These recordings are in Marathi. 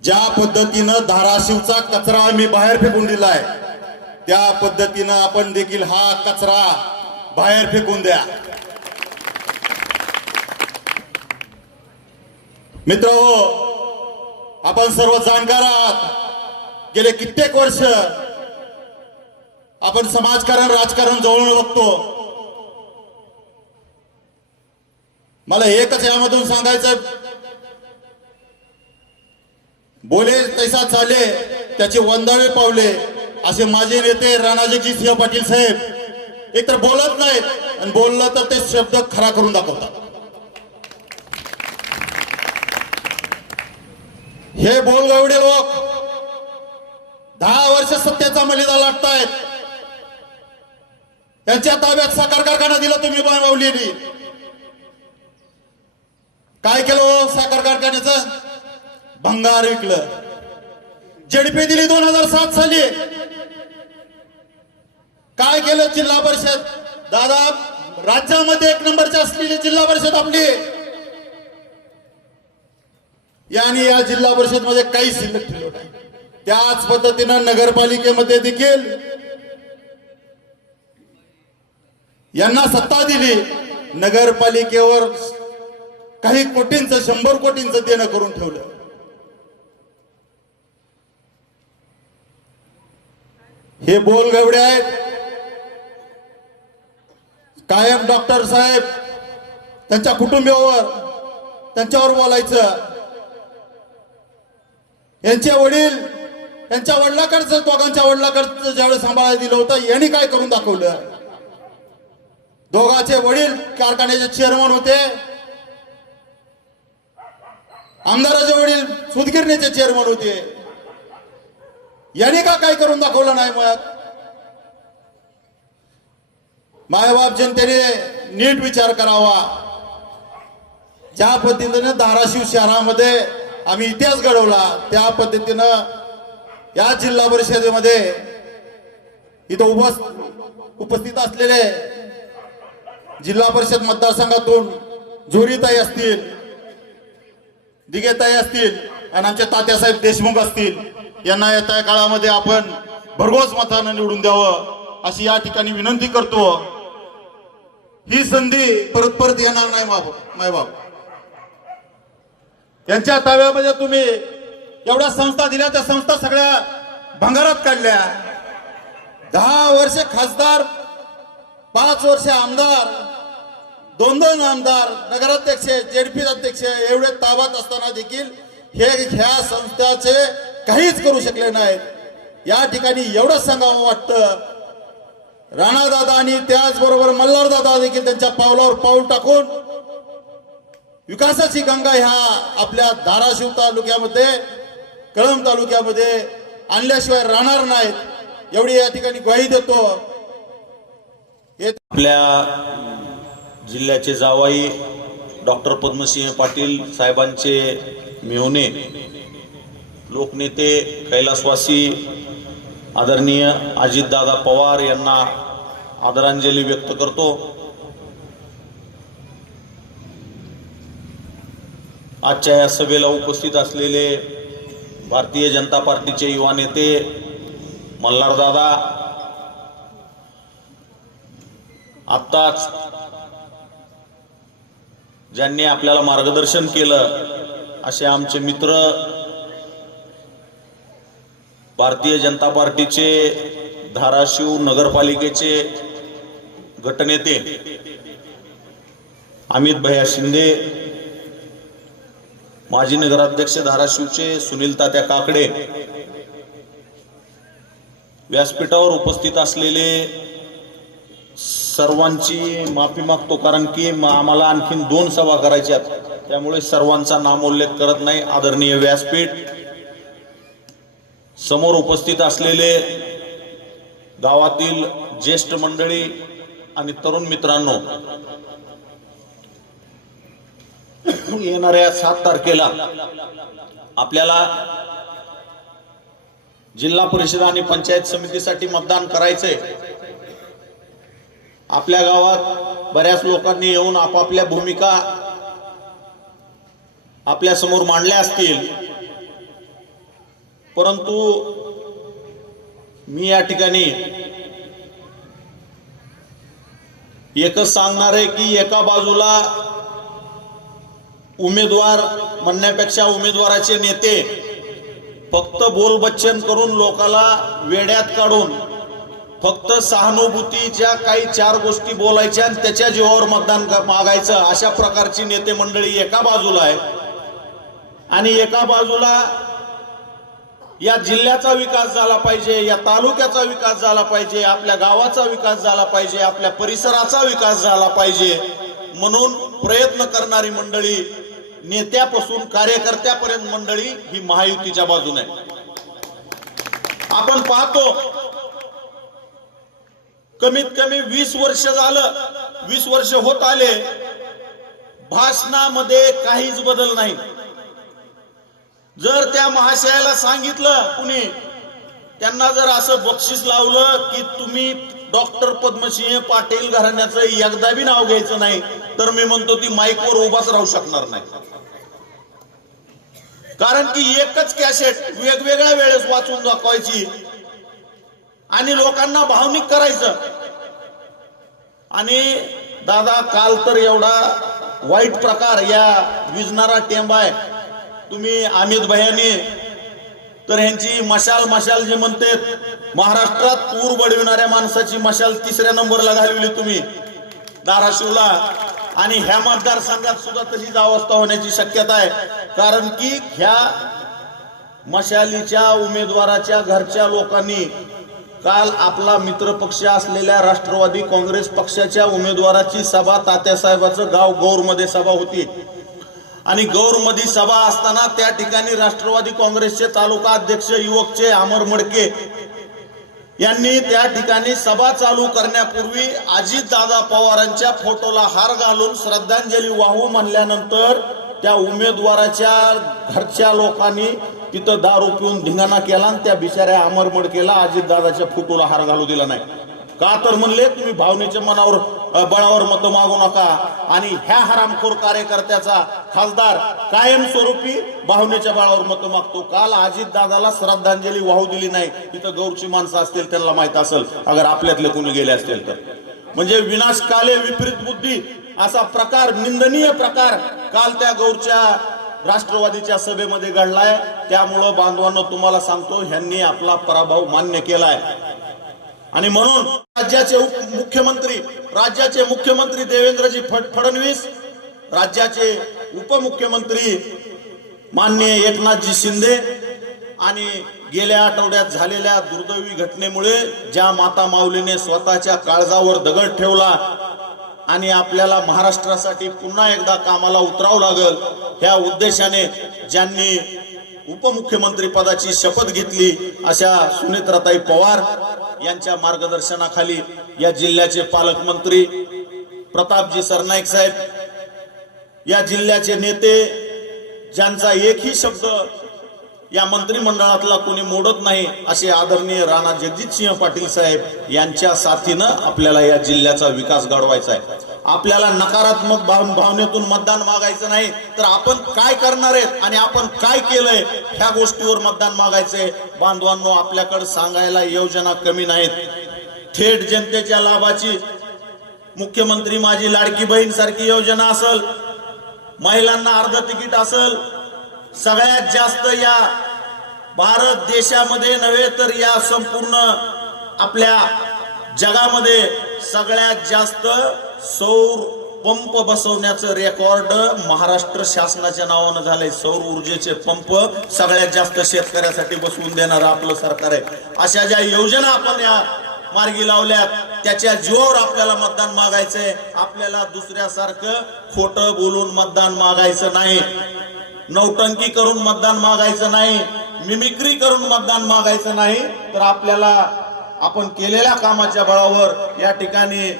ज्या पद्धतीनं धाराशिवचा कचरा आम्ही बाहेर फेकून दिलाय त्या पद्धतीनं आपण देखील हा कचरा बाहेर फेकून द्या। मित्रहो, आपण सर्व जाणकार आहात। गेले कित्येक वर्ष आपण समाजकारण राजकारण जवळून बघतो। मला एकच यामधून सांगायचं, बोले तैसा चाले त्याचे वंदावे पावले असे माझे नेते राणाजगजी सिंह पाटील साहेब एकतर बोलत नाहीत आणि बोललं तर ते शब्द खरा करून दाखवतात। हे बोलगवडे लोक 10 वर्ष सत्तेचा मलिदा लाटतायत। त्यांच्या ताब्यात साखर कारखाना दिला तुम्ही माऊलींनी। काय केलं साखर कारखान्याचं? भंगार विकलं। झेडपी दिली 2007 साली। काय केलं? जिल्हा परिषद दादा राज्यामध्ये 1 नंबरची असलेली जिल्हा परिषद आपली, यानी या जिल्हा परिषद मध्ये काही शिल्लक ठेवलं नाही। त्याच पद्धतीनं नगरपालिकेमध्ये देखील यांना सत्ता दिली। नगरपालिकेवर काही कोटींचं 100 कोटींचं देणं करून ठेवलं। हे बोलगवडे आहेत। कायम डॉक्टर साहेब त्यांच्या कुटुंबियावर त्यांच्यावर बोलायचं। यांचे वडील यांच्या वडिलाकडचं दोघांच्या वडिलाकडचं ज्यावेळेस सांभाळायला दिलं होतं यांनी काय करून दाखवलं? दोघांचे वडील कारखान्याचे चेअरमन होते। आमदाराचे वडील सुदगिरणीचे चेअरमन होते। यांनी का काय करून दाखवलं नाही? मुळात मायबाप जनतेने नीट विचार करावा। ज्या पद्धतीनं धाराशिव शहरामध्ये आम्ही इतिहास घडवला त्या पद्धतीनं या जिल्हा परिषदेमध्ये इथं उपस्थित असलेले जिल्हा परिषद मतदारसंघातून झोरीताई असतील, दिगेताई असतील आणि आमचे तात्यासाहेब देशमुख असतील, यांना येत्या काळामध्ये आपण भरघोस मतानं निवडून द्यावं अशी या ठिकाणी विनंती करतो। ही संधी परत परत येणार नाही। मायबाप यांच्या ताब्यामध्ये तुम्ही एवढ्या संस्था दिल्या, त्या संस्था सगळ्या भंगारात काढल्या। 10 वर्ष खासदार, 5 वर्ष आमदार, 2 आमदार, नगराध्यक्ष, जेडपी अध्यक्ष एवढे ताब्यात असताना देखील ह्या संस्थाचे काहीच करू शकले नाहीत। या ठिकाणी एवढंच सांगावं वाटतं, राणादादा आणि त्याचबरोबर मल्हारदादा देखील त्यांच्या पावलावर पाऊल टाकून विकासाची गंगा ह्या आपल्या धाराशिव तालुक्यामध्ये, कळंब तालुक्यामध्ये आणल्याशिवाय राहणार नाहीत एवढी या ठिकाणी ग्वाही देतो। आपल्या जिल्ह्याचे जावाई डॉक्टर पद्मसिंह पाटील साहेबांचे मेहुणे, लोकनेते कैलासवासी आदरणीय अजितदादा पवार यांना आदरांजली व्यक्त करतो। आजच्या या सभेला उपस्थित असलेले भारतीय जनता पार्टीचे युवा नेते मल्हारदादा, आत्ताच ज्यांनी आपल्याला मार्गदर्शन केलं असे आमचे मित्र भारतीय जनता पार्टीचे धाराशिव नगरपालिकेचे गटनेते अमित भैया शिंदे, माजी नगराध्यक्ष धाराशिवचे सुनील तात्या काकडे, व्यासपीठावर उपस्थित असलेले सर्वांची माफी मागतो, कारण की आम्हाला आणखीन 2 सभा करायच्यात, त्यामुळे सर्वांचा नामोल्लेख करत नाही। आदरणीय व्यासपीठ, समोर उपस्थित असलेले गावातील ज्येष्ठ मंडळी आणि तरुण मित्रांनो, येणाऱ्या 7 तारखेला आपल्याला जिल्हा परिषद आणि पंचायत समितीसाठी मतदान करायचंय। आपल्या गावात बऱ्याच लोकांनी येऊन आपापल्या भूमिका आपल्या समोर मांडल्या असतील, परंतु मी या ठिकाणी एकच सांगणार आहे की एका बाजूला उमेदवार म्हणण्यापेक्षा उमेदवाराचे नेते फक्त बोलबच्चन करून लोकाला वेड्यात काढून फक्त सहानुभूतीच्या काही चार गोष्टी बोलायच्या आणि त्याच्या जीवावर मतदान मागायचं, अशा प्रकारची नेते मंडळी एका बाजूला आहे. आणि एका बाजूला या जिल्ह्याचा विकास झाला पाहिजे, या तालुक्याचा विकास झाला पाहिजे, आपल्या गावाचा विकास झाला पाहिजे, आपल्या परिसराचा विकास झाला पाहिजे म्हणून प्रयत्न करणारी मंडळी, नेत्यापासून कार्यकर्त्यापर्यंत मंडळी ही महायुतीच्या बाजूने आहे. आपण पाहतो कमीत कमी 20 वर्ष झालं, 20 वर्ष होत आले, भाषणामध्ये काहीच बदल नाही. जर त्या महाशयाला सांगितलं कुणी, त्यांना जर असं बक्षीस लावलं की तुम्ही डॉक्टर पद्मसिंह पाटील घराण्याचं एकदा बी नाव घ्यायचं नाही, तर मी म्हणतो ती माईकवर उभाच राहू शकणार नाही. कारण की एकच कॅसेट वेगवेगळ्या वेळेस वाचून दाखवायची आणि लोकांना भावनिक करायचं. आणि दादा, काल तर एवढा वाईट प्रकार, या विजणारा टेंबा आहे. तुम्ही अमित भैयानी तर ह्यांची मशाल जी म्हणते, महाराष्ट्रात तूर बडविणाऱ्या माणसाची मशाल 3ऱ्या नंबरला घालवली तुम्ही धाराशिवला. आणि ह्या मतदारसंघात सुद्धा तशीच अवस्था होण्याची शक्यता आहे. कारण की ह्या मशालीच्या उमेदवाराच्या घरच्या लोकांनी काल आपला मित्रपक्ष असलेल्या राष्ट्रवादी काँग्रेस पक्षाच्या उमेदवाराची सभा, तात्यासाहेबाचं गाव गौरमध्ये सभा होती. आणि गौरमध्ये सभा असताना त्या ठिकाणी राष्ट्रवादी काँग्रेसचे तालुका अध्यक्ष युवकचे अमर मडके यांनी त्या ठिकाणी सभा चालू करण्यापूर्वी अजितदादा पवारांच्या फोटोला हार घालून श्रद्धांजली वाहू म्हणल्यानंतर त्या उमेदवाराच्या घरच्या लोकांनी तिथं दारू पिऊन धिंगाणा केला आणि त्या बिचाऱ्या अमर मडकेला अजितदादाच्या फोटोला हार घालू दिला नाही. का तर म्हणले, तुम्ही भावनेच्या मनावर बळावर मतं मागू नका. आणि ह्या हरामखोर कार्यकर्त्याचा खासदार कायमस्वरूपी भावनेच्या बळावर मतं मागतो. काल अजितदादाला श्रद्धांजली वाहू दिली नाही. तिथं गौरची माणसं असतील, त्यांना माहित असेल, अगर आपल्यातले कोणी गेले असतील तर. म्हणजे विनाशकाले विपरीत बुद्धी असा प्रकार, निंदनीय प्रकार काल त्या गौरच्या राष्ट्रवादीच्या सभेमध्ये घडलाय. त्यामुळं बांधवांनो, तुम्हाला सांगतो, ह्यांनी आपला पराभव मान्य केलाय. आणि म्हणून राज्याचे मुख्यमंत्री देवेंद्रजी फडणवीस, राज्याचे उपमुख्यमंत्री माननीय एकनाथजी शिंदे आणि गेल्या आठवड्यात झालेल्या दुर्दैवी घटनेमुळे ज्या माता माऊलीने स्वतःच्या काळजावर दगड ठेवला आणि आपल्याला महाराष्ट्रासाठी पुन्हा एकदा कामाला उतरावं लागल, ह्या उद्देशाने ज्यांनी उपमुख्यमंत्री पदाची शपथ घेतली अशा सुनेत्राताई पवार यांच्या मार्गदर्शनाखाली या जिल्ह्याचे पालकमंत्री प्रतापजी सरनाईक साहेब, या जिल्ह्याचे नेते ज्यांचा एकही शब्द या मंत्रिमंडळातला कोणी मोडत नाही, असे आदरणीय राणा जगजितसिंह पाटील साहेब यांच्या साथीनं आपल्याला या जिल्ह्याचा विकास घडवायचा आहे. आपल्याला नकारात्मक भावनेतून मतदान मागायचं नाही, तर आपण काय करणार आहेत आणि आपण काय केलंय ह्या गोष्टीवर मतदान मागायचंय. बांधवांनो, आपल्याकडे सांगायला योजना कमी नाहीत. थेट जनतेच्या लाभाची मुख्यमंत्री माझी लाडकी बहीण सारखी योजना असेल, महिलांना अर्ध तिकीट असेल, सगळ्यात जास्त या भारत देशामध्ये नव्हे तर या संपूर्ण आपल्या जगामध्ये सगळ्यात जास्त सौर पंप बसवण्याचं रेकॉर्ड महाराष्ट्र शासनाच्या नावानं झालंय. सौर ऊर्जेचे पंप सगळ्यात जास्त शेतकऱ्यासाठी बसवून देणार आपलं सरकार आहे. अशा ज्या योजना आपण या मार्गी लावल्यात, त्याच्या जीवावर आपल्याला मतदान मागायचंय. आपल्याला दुसऱ्यासारखं खोटं बोलून मतदान मागायचं नाही, नौटंकी करून मतदान मागायचं नाही, मिमिक्री करून मतदान मागायचं नाही. तर आपल्याला आपण केलेल्या कामाच्या बळावर या ठिकाणी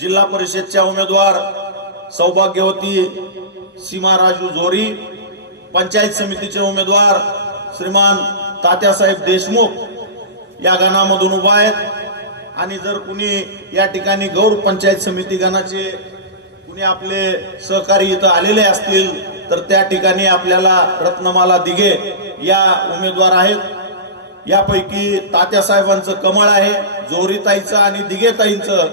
जिल्हा परिषदच्या उमेदवार सौभाग्यवती सीमा राजू जोरी, पंचायत समितीचे उमेदवार श्रीमान तात्यासाहेब देशमुख या गणामधून उभा आहेत. आणि जर कुणी या ठिकाणी गौर पंचायत समिती गणाचे कुणी आपले सहकारी इथं आलेले असतील तर त्या ठिकाणी आपल्याला रत्नमाला दिघे या उमेदवार आहेत. यापैकी तात्यासाहेबांचं कमळ आहे, जोरीताईचं आणि दिघेताईंचं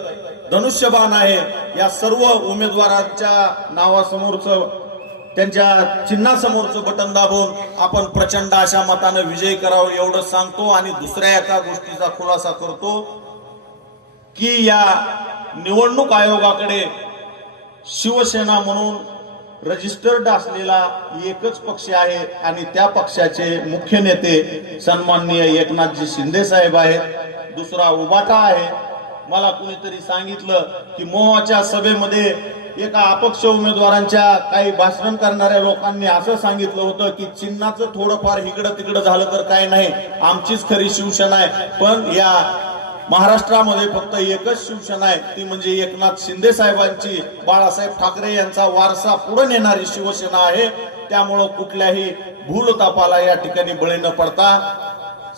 धनुष्यबाण आहे. या सर्व उमेदवारांच्या नावासमोरचं, त्यांच्या चिन्हासमोरचं बटन दाबून आपण प्रचंड अशा मतानं विजय करावं एवढं सांगतो. आणि दुसऱ्या एका गोष्टीचा खुलासा करतो की या निवडणूक आयोगाकडे शिवसेना म्हणून रजिस्टर्ड असलेला एकच पक्ष आहे आणि त्या पक्षाचे मुख्य नेते सन्माननीय एकनाथजी शिंदे साहेब आहेत. दुसरा उबाटा आहे. मला कुणीतरी सांगितलं की मोहाच्या सभेमध्ये एका अपक्ष उमेदवारांच्या काही भाषण करणाऱ्या लोकांनी असं सांगितलं होतं की चिन्हाचं थोडंफार इकडं तिकडं झालं तर काय नाही, आमचीच खरी शिवसेना आहे. पण या महाराष्ट्रामध्ये फक्त एकच शिवसेना आहे, ती म्हणजे एकनाथ शिंदे साहेबांची, बाळासाहेब ठाकरे यांचा वारसा पुढे नेणारी शिवसेना आहे. त्यामुळं कुठल्याही भूलतापाला या ठिकाणी बळी न पडता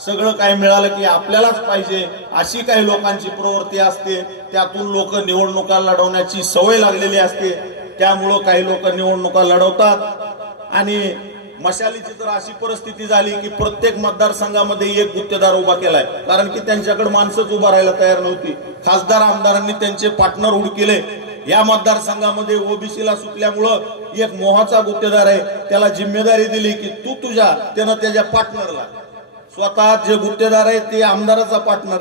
सगळं काय मिळालं की आपल्यालाच पाहिजे अशी काही लोकांची प्रवृत्ती असते. त्यातून लोक निवडणुका लढवण्याची सवय लागलेली असते. त्यामुळं काही लोक निवडणुका लढवतात आणि मशालीची तर अशी परिस्थिती झाली की प्रत्येक मतदारसंघामध्ये एक गुत्तेदार उभा केलाय, कारण की त्यांच्याकडे माणसंच उभा राहायला तयार नव्हती. खासदार आमदारांनी त्यांचे पार्टनर हुडकिले. या मतदारसंघामध्ये ओबीसीला सुटल्यामुळं एक मोहाचा गुत्तेदार आहे, त्याला जिम्मेदारी दिली की तू तुझ्या, त्यानं त्याच्या पार्टनरला, स्वतः जे गुत्तेदार आहे ते आमदाराचा पार्टनर